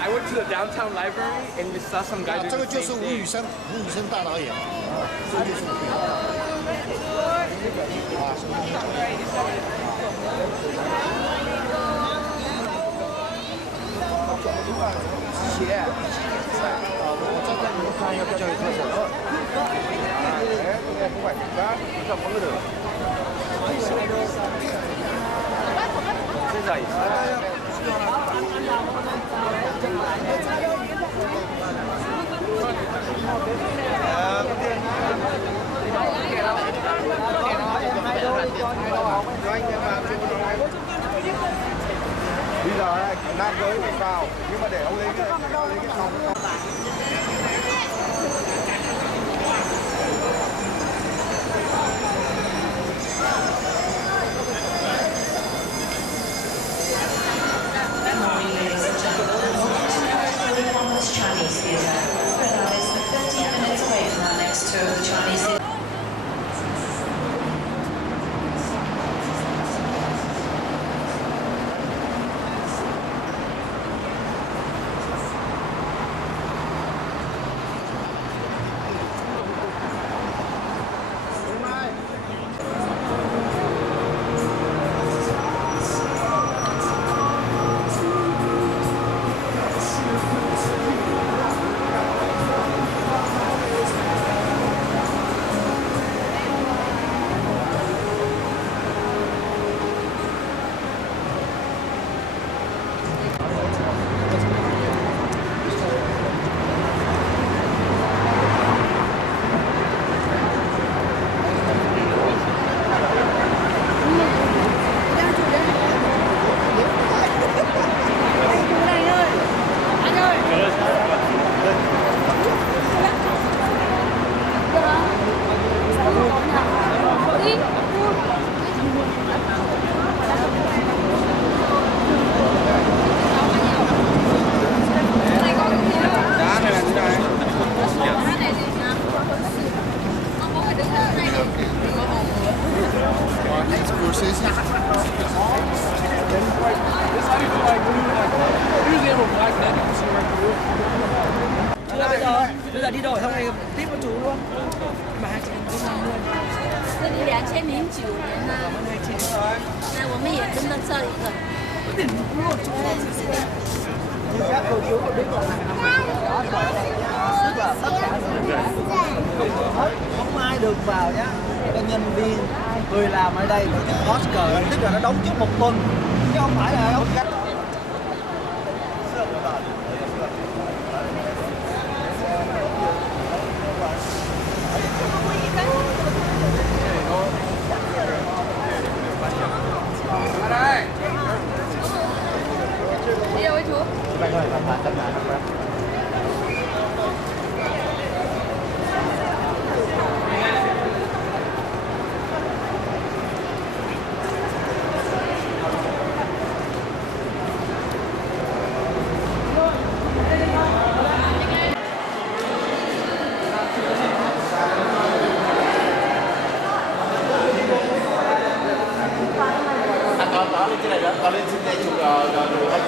I went to the downtown library and we saw some guy. 这个就是吴宇森大导演，这就是吴宇森。谢谢。我站在你们看一下教育特色。不管你家这风格的。这叫意思。 Bây giờ nam giới mình vào nhưng mà để ông lấy cái phòng. Chinese theatre. That is 15 minutes away from our next tour of the Chinese theatre. Bây giờ đi đổi xong này tiếp con chú luôn. Mà 250. 这里2009年呢，那我们也跟到这一个。Các cô chú có biết là tất cả không ai được vào nhá. Cái nhân viên người làm ở đây tổ chức Oscar tức là nó đóng trước 1 tuần chứ không phải là đóng cách. Đi đâu ấy chú? Bạn ơi, bạn tất cả các bạn. Lên trên này đó, lên trên này chụp đồ anh.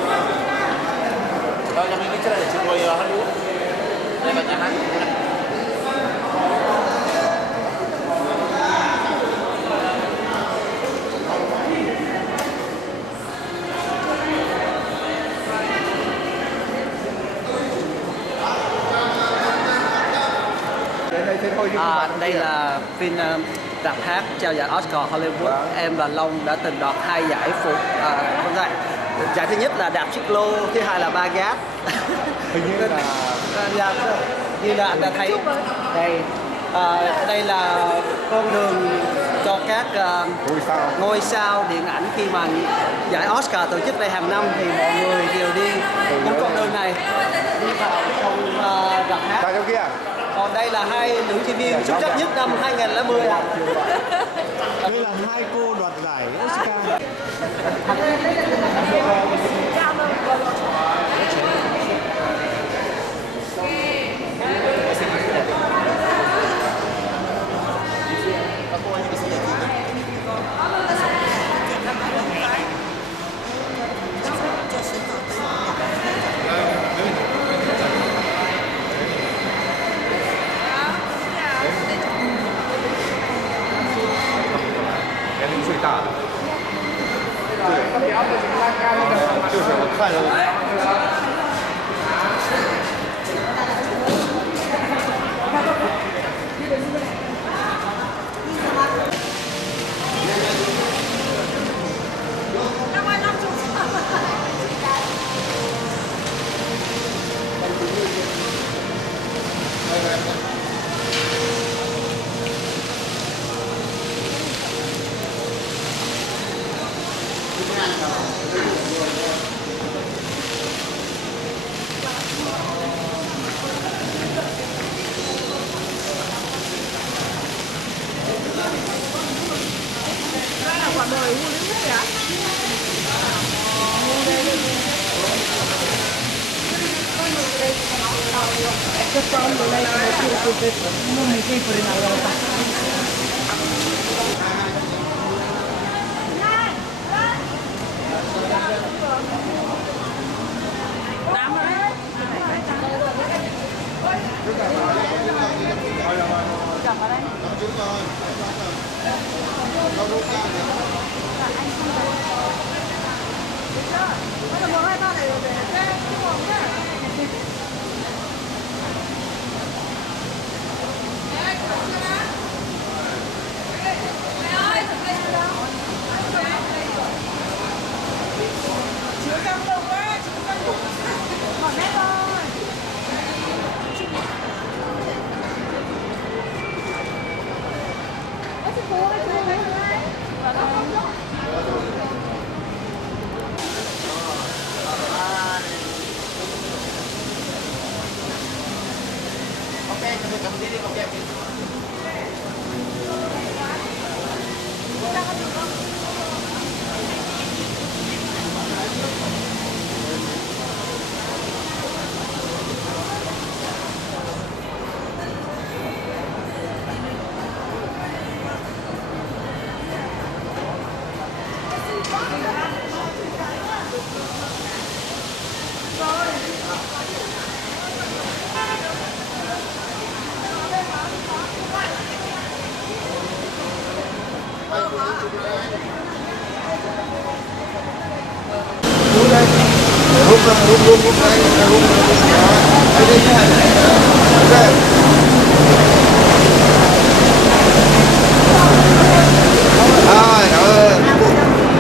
Đó, em lên trên này để chụp đôi Hollywood. Đây là nhà hát. Đây là phim rạp hát trao giải Oscar Hollywood. Em và Long đã từng đoạt 2 giải phụ giải thứ nhất là đạp xích lô, thứ hai là ba gác. Hình như là như là anh đã thấy đây. Đây là con đường cho các ngôi sao điện ảnh khi mà giải Oscar tổ chức đây hàng năm thì mọi người đều đi những con đường này đi vào trong rạp hát. Tại chỗ kia. Còn đây là 2 nữ diễn viên xuất sắc nhất năm 2010 ạ. Đây là hai cô đoạt giải Oscar.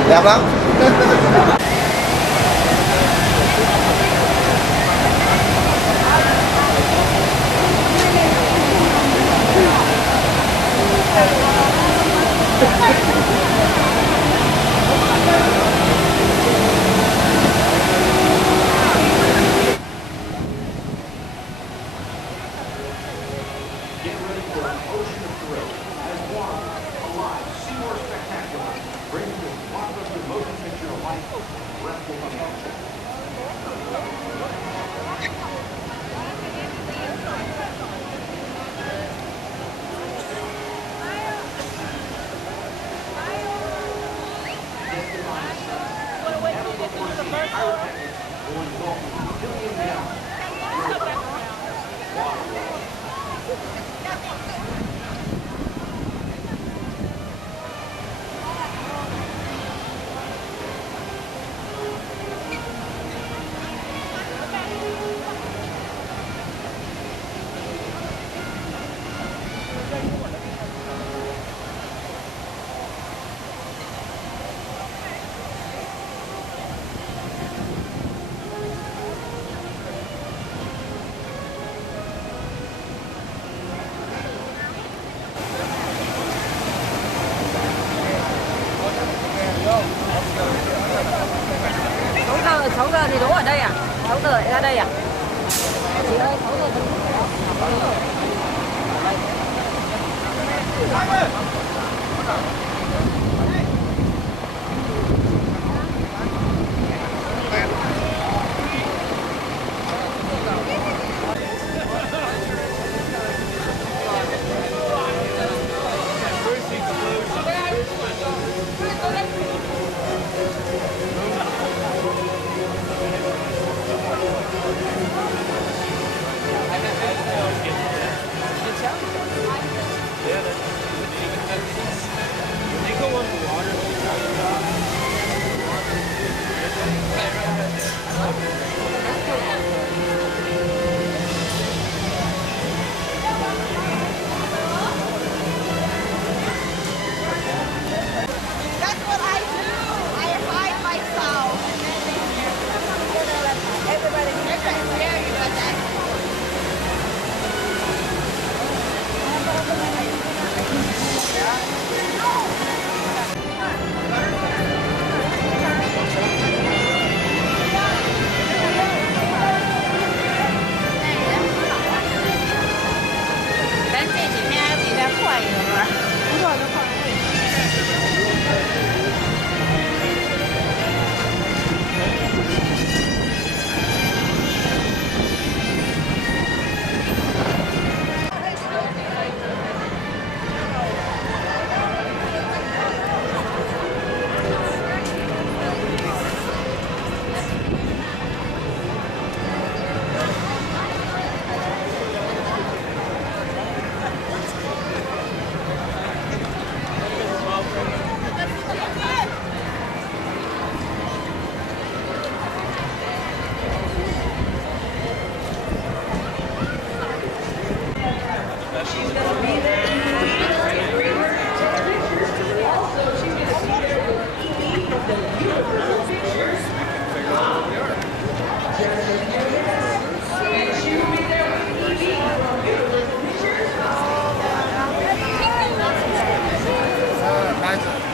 Đẹp lắm. Sáu giờ thì đỗ ở đây à? 6 giờ lại ra đây à? Chị ơi, 6 giờ thì đỗ.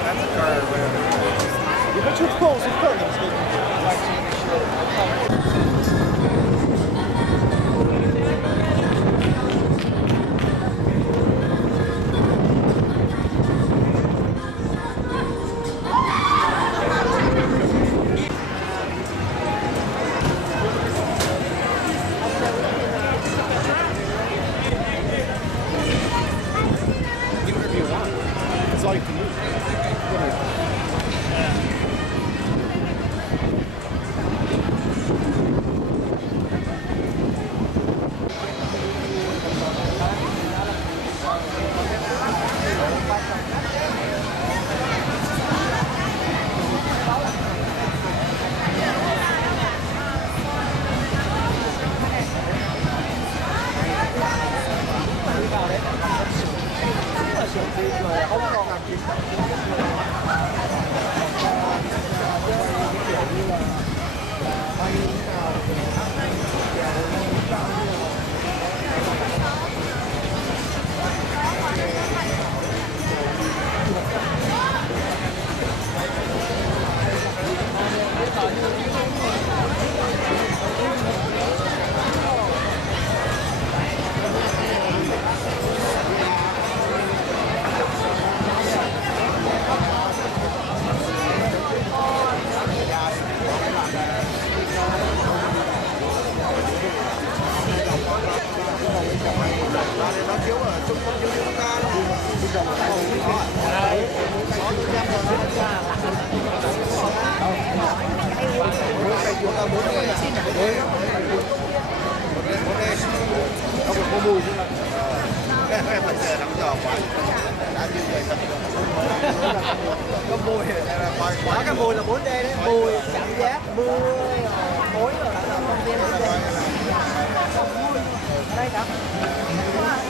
That's a car or whatever. Yeah, but you're close, it's all you can use. Có mùi có cái mùi là 4D đấy, mùi cảm giác mưa khói rồi đó là công viên 4D. Đây cả.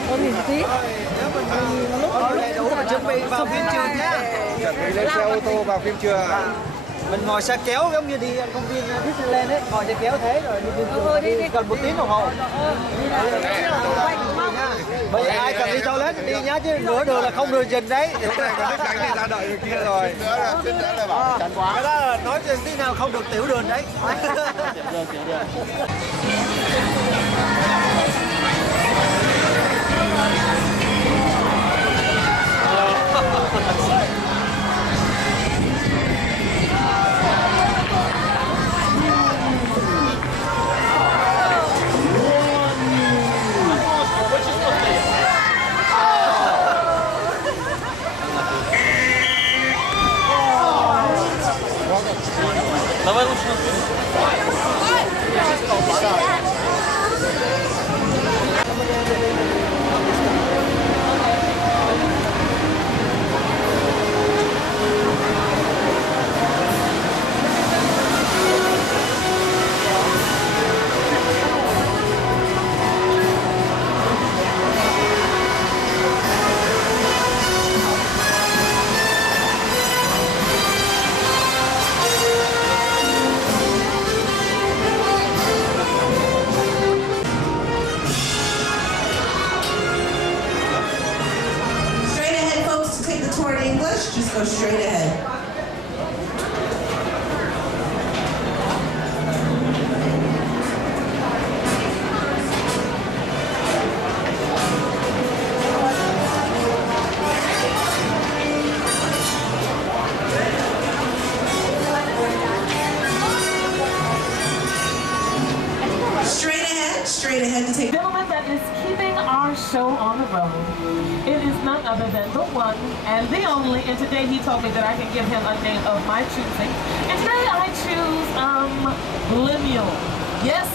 Ôi nhìn tí. Lúc đó đầy đủ mà chuẩn bị vào phim trường nhá. Chuẩn bị lên xe ô tô vào phim trường. Mình ngồi xe kéo giống như đi công viên Disneyland ấy, ngồi xe kéo thế rồi đi phim trường đi gần 1 tiếng đồng hồ. Bây giờ ai cần đi toilet đi nhá, chứ nửa đường là không đường trình đấy. Chỗ này có nước cánh thì ra đợi người kia rồi. Chút nữa là bảo chán quá. Cái đó là nói chuyện tí nào không được tiểu đường đấy. Tiểu đường. Давай лучше just go straight ahead. Straight ahead to take. Gentleman that is keeping our show on the road. It is none other than the one and the only. And today he told me that I can give him a name of my choosing. And today I choose Lemuel. Yes,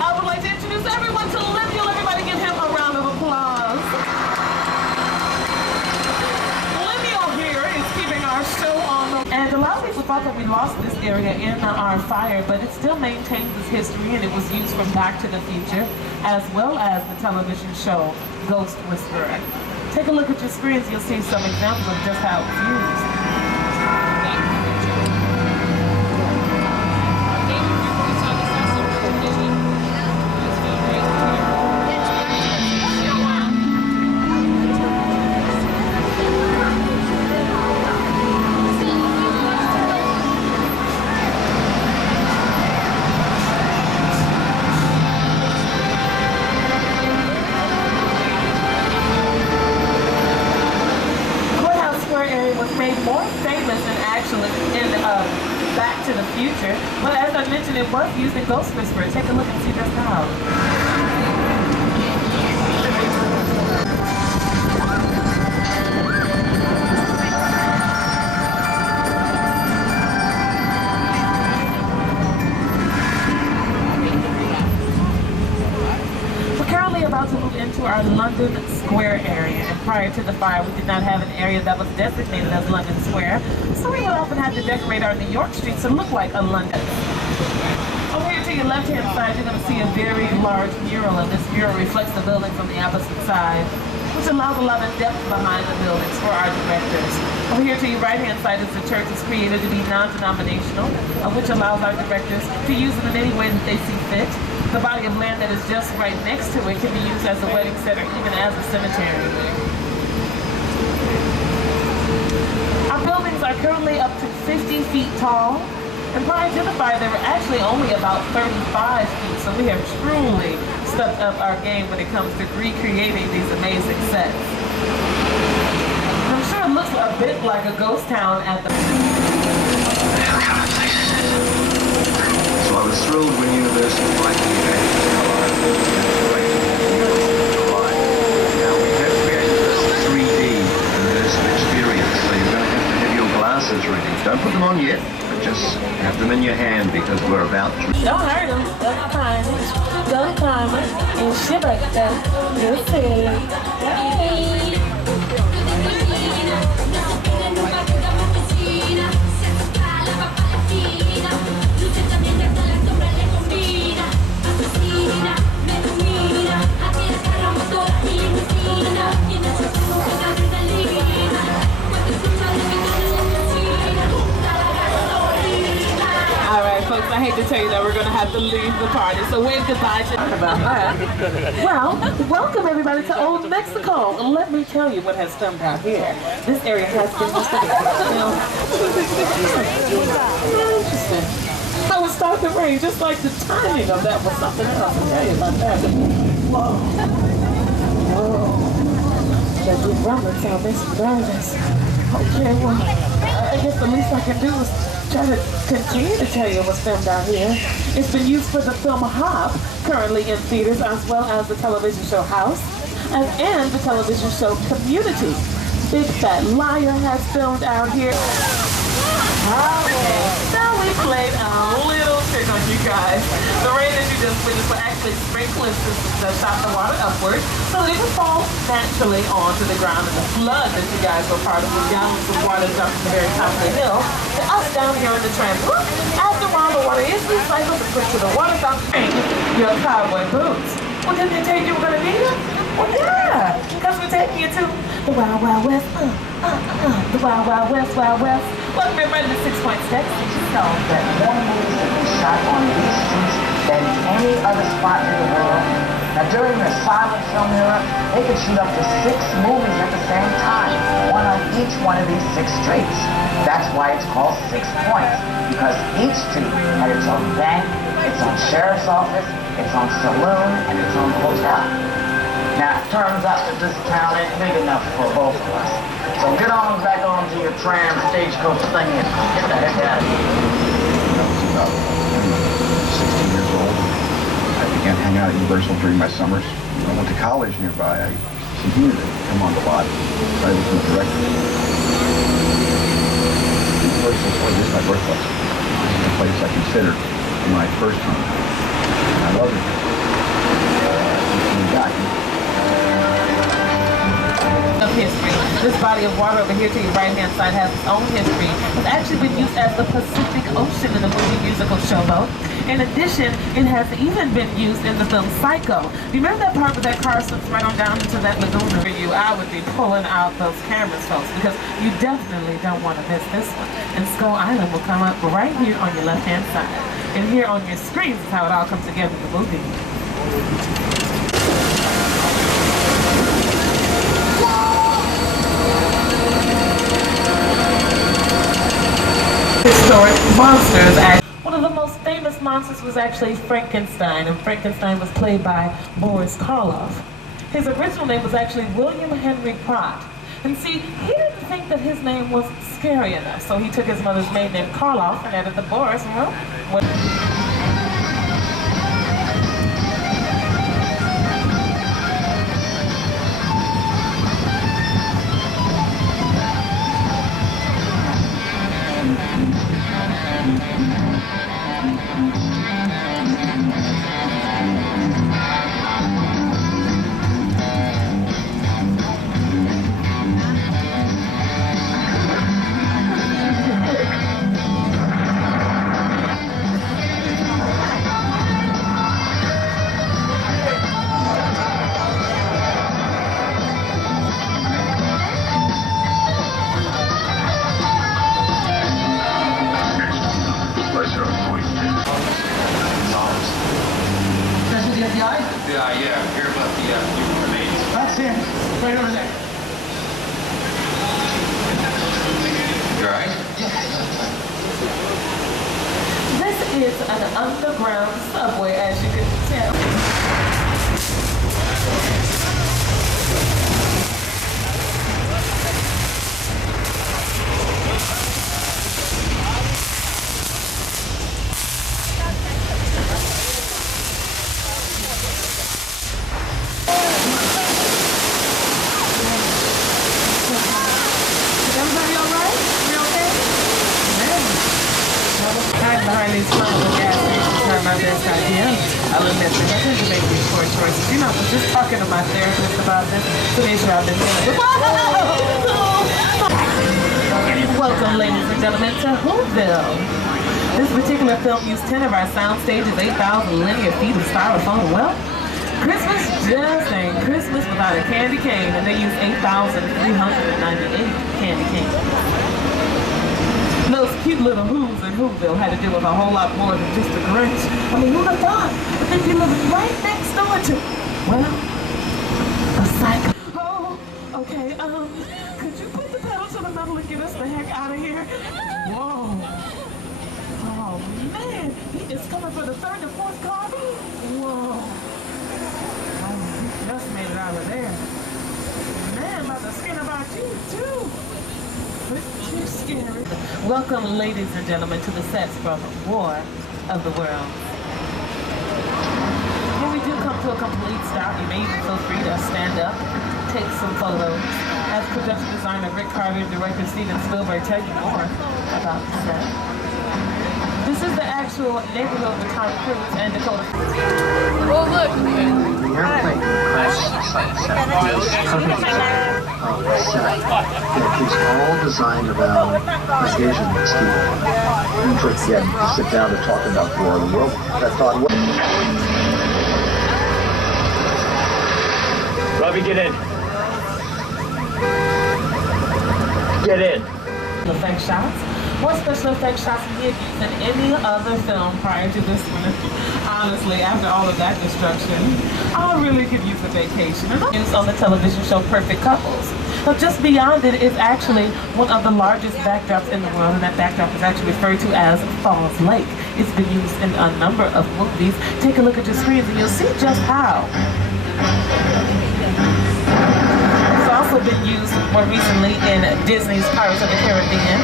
I would like to introduce everyone to Lemuel. Everybody give him a round of applause. Lemuel here is keeping our show on the road. And a lot of people thought that we lost this area in our fire, but it still maintains its history, and it was used from Back to the Future, as well as the television show Ghost Whisperer. Take a look at your screens, you'll see some examples of just how it was used. into the future. But as I mentioned, it was used in Ghost Whisperer. Take a look and see just how. About to move into our London Square area, and prior to the fire we did not have an area that was designated as London Square, so we would often have to decorate our New York streets to look like a London. Over here to your left hand side you're going to see a very large mural, and this mural reflects the buildings on the opposite side, which allows a lot of depth behind the buildings for our directors. Over here to your right hand side is the church is created to be non-denominational, which allows our directors to use it in any way that they see fit. The body of land that is just right next to it can be used as a wedding center, even as a cemetery. Our buildings are currently up to 50 feet tall, and prior to the fire they were actually only about 35 feet, so we have truly stepped up our game when it comes to recreating these amazing sets. I'm sure it looks a bit like a ghost town at the... So I was thrilled when Universal invited me back to Carlisle. Now we have created this 3D immersive experience, so you're going to have your glasses ready. Don't put them on yet, but just have them in your hand because we're about to... Don't hurt them. Don't climb it. And shit like that. You'll see. Alright folks, I hate to tell you that we're going to have to leave the party, so wave goodbye to Well, welcome everybody to Old Mexico. And let me tell you what has come out here. This area has been interesting. How it started to rain, just like the timing of that was something else. I'll tell you about that. Whoa. Whoa. That good rumbling sound makes me nervous. Okay, well, I guess the least I can do is try to continue to tell you what's filmed out here. It's been used for the film Hop, currently in theaters, as well as the television show House, and the television show Community. Big Fat Liar has filmed out here. Okay, now we played a little trick on you guys. The rain that you just witnessed were actually sprinkler systems that shot the water upward, so it would fall naturally onto the ground, and the flood that you guys were part of was gallons of water dumped to the very top of the hill. And us down here in the tram, after a while the water is recycled and put to the water fountain, your cowboy boots. Well, didn't they tell you were going to need them? Well, yeah, because we're taking you to the Wild Wild West, the Wild Wild West, Wild West. Welcome everybody to 6 Point Steps. Did you know that more movies have been shot on these streets than any other spot in the world? Now, during the silent film era, they could shoot up to 6 movies at the same time, one on each one of these 6 streets. That's why it's called 6 Points, because each street had its own bank, its own sheriff's office, its own saloon, and its own hotel. Now, it turns out that this town ain't big enough for both of us. So get on back onto your tram stagecoach thing and get the heck out of here. I was about 16 years old. I began hanging out at Universal during my summers. I went to college nearby. I continued to come on the lot. So I became a director. Universal is my birthplace. This is the place I considered my first home. And I love it. Of history. This body of water over here to your right-hand side has its own history. It's actually been used as the Pacific Ocean in the movie musical Showboat. In addition, it has even been used in the film Psycho. You remember that part where that car slips right on down into that lagoon? For you, I would be pulling out those cameras, folks, because you definitely don't want to miss this one. And Skull Island will come up right here on your left-hand side. And here on your screens is how it all comes together in the movie. Historic monsters. One of the most famous monsters was actually Frankenstein, and Frankenstein was played by Boris Karloff. His original name was actually William Henry Pratt. And see, he didn't think that his name was scary enough, so he took his mother's maiden name Karloff and added the Boris. Well, Yeah, hear about the human remains. That's him. Right over there. You alright? this is an underground subway, as you can tell. Everybody all right? We okay? Hiding behind these comfortable gas stations is not my best idea. I'll admit that I tend to make these poor choices. You know, I was just talking to my therapist about this. It's an issue I've been dealing with. Welcome, ladies and gentlemen, to Whoville. This particular film used 10 of our sound stages, 8,000 linear feet of styrofoam. Well, Christmas just ain't Christmas without a candy cane, and they use 8,398 candy canes. Those cute little Who's in Whoville had to deal with a whole lot more than just the Grinch. I mean, who'd have thought? But they'd be living right next door to, well, a psycho. Oh, okay, could you put the pedal to the metal and get us the heck out of here? Whoa. Oh, man, he is coming for the third and fourth car. Whoa. Just made it out of there. Man, about to skin about you, too. Pretty scary. Welcome, ladies and gentlemen, to the sets from War of the Worlds. When we do come to a complete stop, you may even feel free to stand up, take some photos. As production designer Rick Carter and director Steven Spielberg tell you more about the set. This is the actual neighborhood with Tom Cruise and Dakota. Oh, look. The airplane crashed it's all designed around occasion that Steve took again to sit down to talk about War of the World. I thought, Robbie, get in. Get in. Effect shots. More special effect shots than he had used in any other film prior to this one. Honestly, after all of that destruction, I really could use a vacation. And it's on the television show Perfect Couples. But just beyond it is actually one of the largest backdrops in the world, and that backdrop is actually referred to as Falls Lake. It's been used in a number of movies. Take a look at your screens and you'll see just how. It's also been used more recently in Disney's Pirates of the Caribbean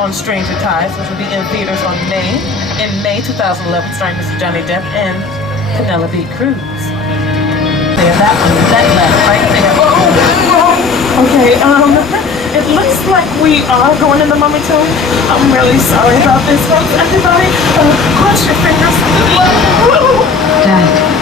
on Stranger Tides, which will be in theaters in May 2011, starring Mr. Johnny Depp and Penelope Cruz. There, that left right there. Oh, okay, it looks like we are going in the Mummy Tomb. I'm really sorry about this, folks. Everybody, cross your fingers. Dad.